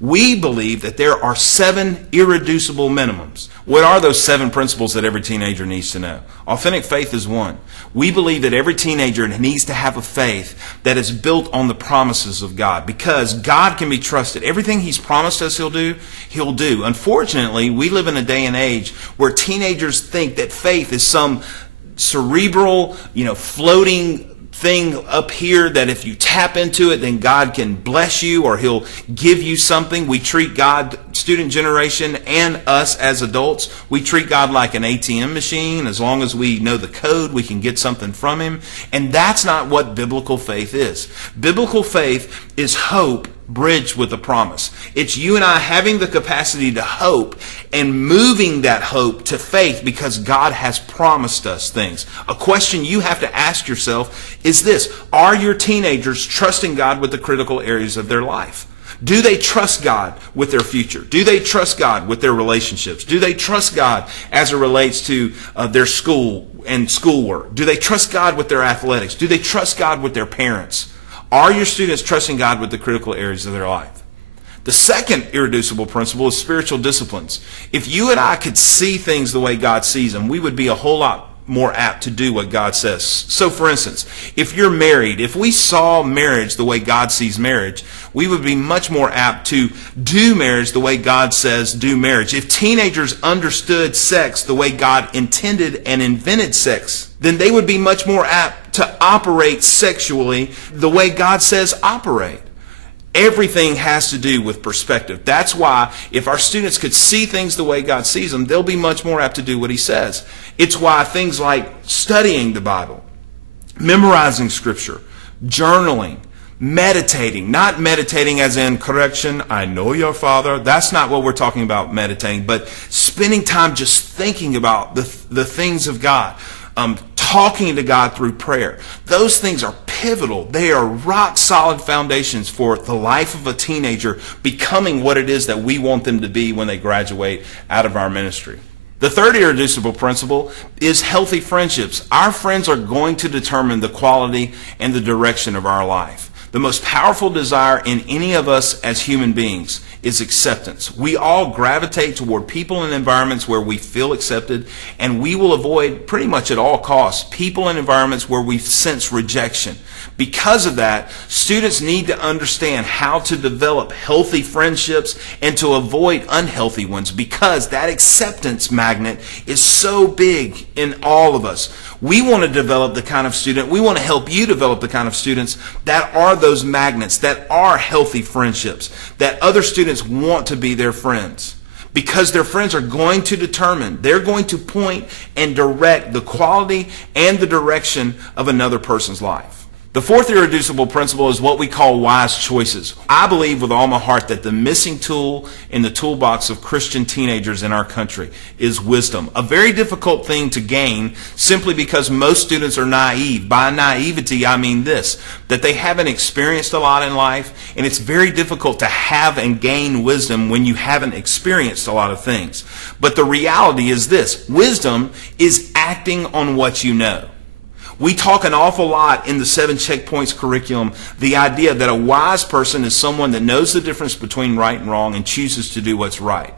We believe that there are 7 irreducible minimums. What are those 7 principles that every teenager needs to know? Authentic faith is one. We believe that every teenager needs to have a faith that is built on the promises of God, because God can be trusted. Everything He's promised us He'll do, He'll do. Unfortunately, we live in a day and age where teenagers think that faith is some cerebral, floating thing up here that if you tap into it, then God can bless you or He'll give you something. We treat God, student generation and us as adults, we treat God like an ATM machine. As long as we know the code, we can get something from Him. And that's not what biblical faith is. Biblical faith is hope bridged with a promise. It's you and I having the capacity to hope and moving that hope to faith because God has promised us things. A question you have to ask yourself is this: are your teenagers trusting God with the critical areas of their life? Do they trust God with their future? Do they trust God with their relationships? Do they trust God as it relates to their school and schoolwork? Do they trust God with their athletics? Do they trust God with their parents? Are your students trusting God with the critical areas of their life? The second irreducible principle is spiritual disciplines. If you and I could see things the way God sees them, we would be a whole lot more apt to do what God says. So for instance, if you're married, if we saw marriage the way God sees marriage, we would be much more apt to do marriage the way God says do marriage. If teenagers understood sex the way God intended and invented sex, then they would be much more apt to operate sexually the way God says operate. Everything has to do with perspective. That's why if our students could see things the way God sees them, they'll be much more apt to do what He says. It's why things like studying the Bible, memorizing Scripture, journaling, meditating, not meditating as in correction, I know your Father. That's not what we're talking about meditating, but spending time just thinking about the things of God. Talking to God through prayer. Those things are pivotal. They are rock solid foundations for the life of a teenager becoming what it is that we want them to be when they graduate out of our ministry. The third irreducible principle is healthy friendships. Our friends are going to determine the quality and the direction of our life. The most powerful desire in any of us as human beings is acceptance. We all gravitate toward people and environments where we feel accepted, and we will avoid pretty much at all costs people and environments where we sense rejection. Because of that, students need to understand how to develop healthy friendships and to avoid unhealthy ones, because that acceptance magnet is so big in all of us. We want to develop the kind of student, we want to help you develop the kind of students that are those magnets, that are healthy friendships, that other students want to be their friends. Because their friends are going to determine, they're going to point and direct the quality and the direction of another person's life. The fourth irreducible principle is what we call wise choices. I believe with all my heart that the missing tool in the toolbox of Christian teenagers in our country is wisdom. A very difficult thing to gain simply because most students are naive. By naivety, I mean this, that they haven't experienced a lot in life, and it's very difficult to have and gain wisdom when you haven't experienced a lot of things. But the reality is this: wisdom is acting on what you know. We talk an awful lot in the 7 Checkpoints curriculum, the idea that a wise person is someone that knows the difference between right and wrong and chooses to do what's right.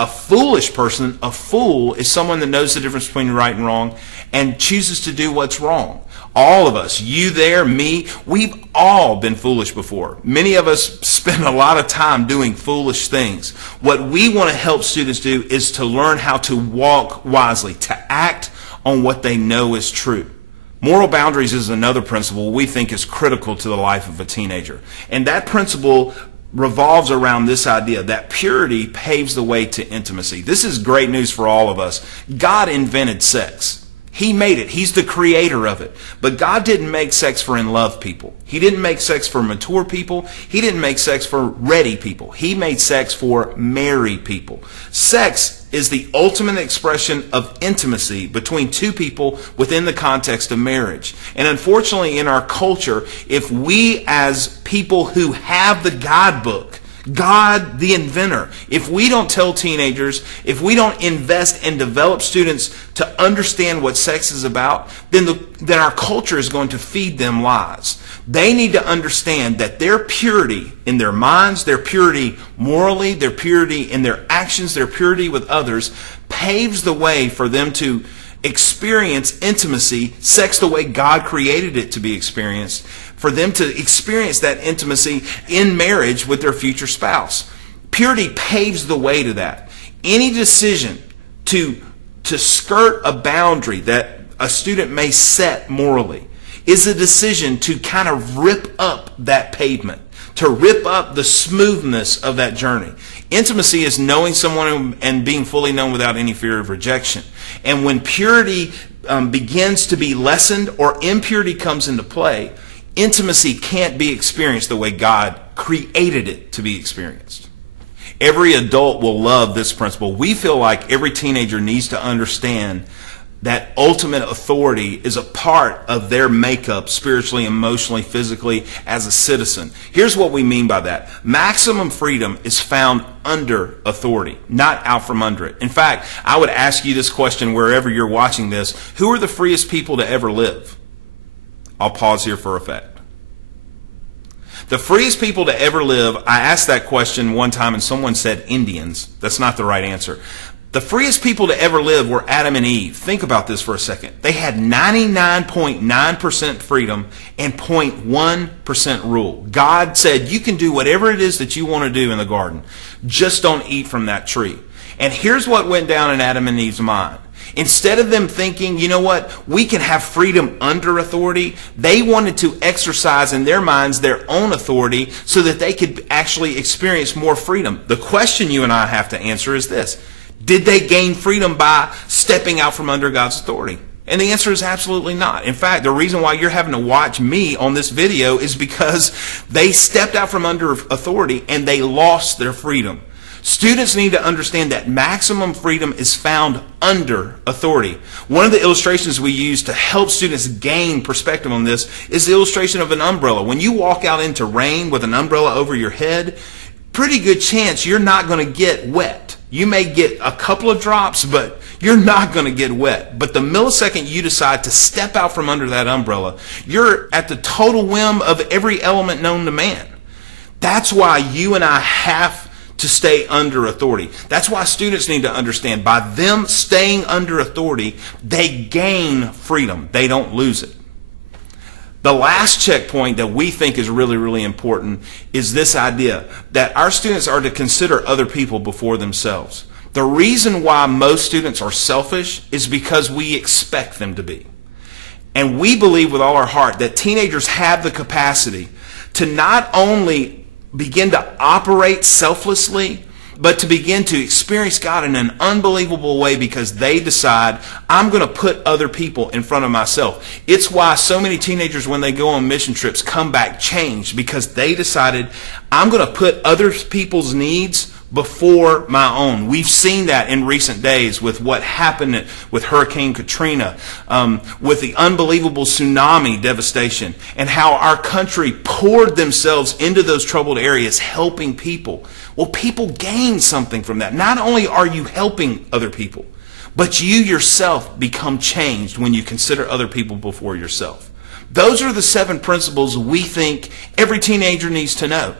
A foolish person, a fool, is someone that knows the difference between right and wrong and chooses to do what's wrong. All of us, you there, me, we've all been foolish before. Many of us spend a lot of time doing foolish things. What we want to help students do is to learn how to walk wisely, to act on what they know is true. Moral boundaries is another principle we think is critical to the life of a teenager. And that principle revolves around this idea that purity paves the way to intimacy. This is great news for all of us. God invented sex. He made it. He's the creator of it. But God didn't make sex for in-love people. He didn't make sex for mature people. He didn't make sex for ready people. He made sex for married people. Sex is the ultimate expression of intimacy between two people within the context of marriage. And unfortunately in our culture, if we as people who have the God book God, the inventor. If we don't tell teenagers, if we don't invest and develop students to understand what sex is about, then our culture is going to feed them lies. They need to understand that their purity in their minds, their purity morally, their purity in their actions, their purity with others, paves the way for them to experience intimacy, sex the way God created it to be experienced, for them to experience that intimacy in marriage with their future spouse. Purity paves the way to that. Any decision to skirt a boundary that a student may set morally is a decision to kind of rip up that pavement, to rip up the smoothness of that journey. Intimacy is knowing someone and being fully known without any fear of rejection. And when purity begins to be lessened or impurity comes into play, intimacy can't be experienced the way God created it to be experienced. Every adult will love this principle. We feel like every teenager needs to understand that ultimate authority is a part of their makeup spiritually, emotionally, physically as a citizen. Here's what we mean by that. Maximum freedom is found under authority, not out from under it. In fact, I would ask you this question wherever you're watching this. Who are the freest people to ever live? I'll pause here for effect. The freest people to ever live, I asked that question one time and someone said Indians. That's not the right answer. The freest people to ever live were Adam and Eve. Think about this for a second. They had 99.9% freedom and 0.1% rule. God said, you can do whatever it is that you want to do in the garden. Just don't eat from that tree. And here's what went down in Adam and Eve's mind. Instead of them thinking, you know what, we can have freedom under authority, they wanted to exercise in their minds their own authority so that they could actually experience more freedom. The question you and I have to answer is this. Did they gain freedom by stepping out from under God's authority? And the answer is absolutely not. In fact, the reason why you're having to watch me on this video is because they stepped out from under authority and they lost their freedom. Students need to understand that maximum freedom is found under authority. One of the illustrations we use to help students gain perspective on this is the illustration of an umbrella. When you walk out into rain with an umbrella over your head, pretty good chance you're not going to get wet. You may get a couple of drops, but you're not going to get wet. But the millisecond you decide to step out from under that umbrella, you're at the total whim of every element known to man. That's why you and I have to stay under authority. That's why students need to understand, by them staying under authority, they gain freedom. They don't lose it. The last checkpoint that we think is really, really important is this idea that our students are to consider other people before themselves. The reason why most students are selfish is because we expect them to be. And we believe with all our heart that teenagers have the capacity to not only begin to operate selflessly, but to begin to experience God in an unbelievable way because they decide, I'm going to put other people in front of myself. It's why so many teenagers, when they go on mission trips, come back changed, because they decided, I'm going to put other people's needs before my own. We've seen that in recent days with what happened with Hurricane Katrina, with the unbelievable tsunami devastation, and how our country poured themselves into those troubled areas helping people. Well, people gain something from that. Not only are you helping other people, but you yourself become changed when you consider other people before yourself. Those are the 7 principles we think every teenager needs to know.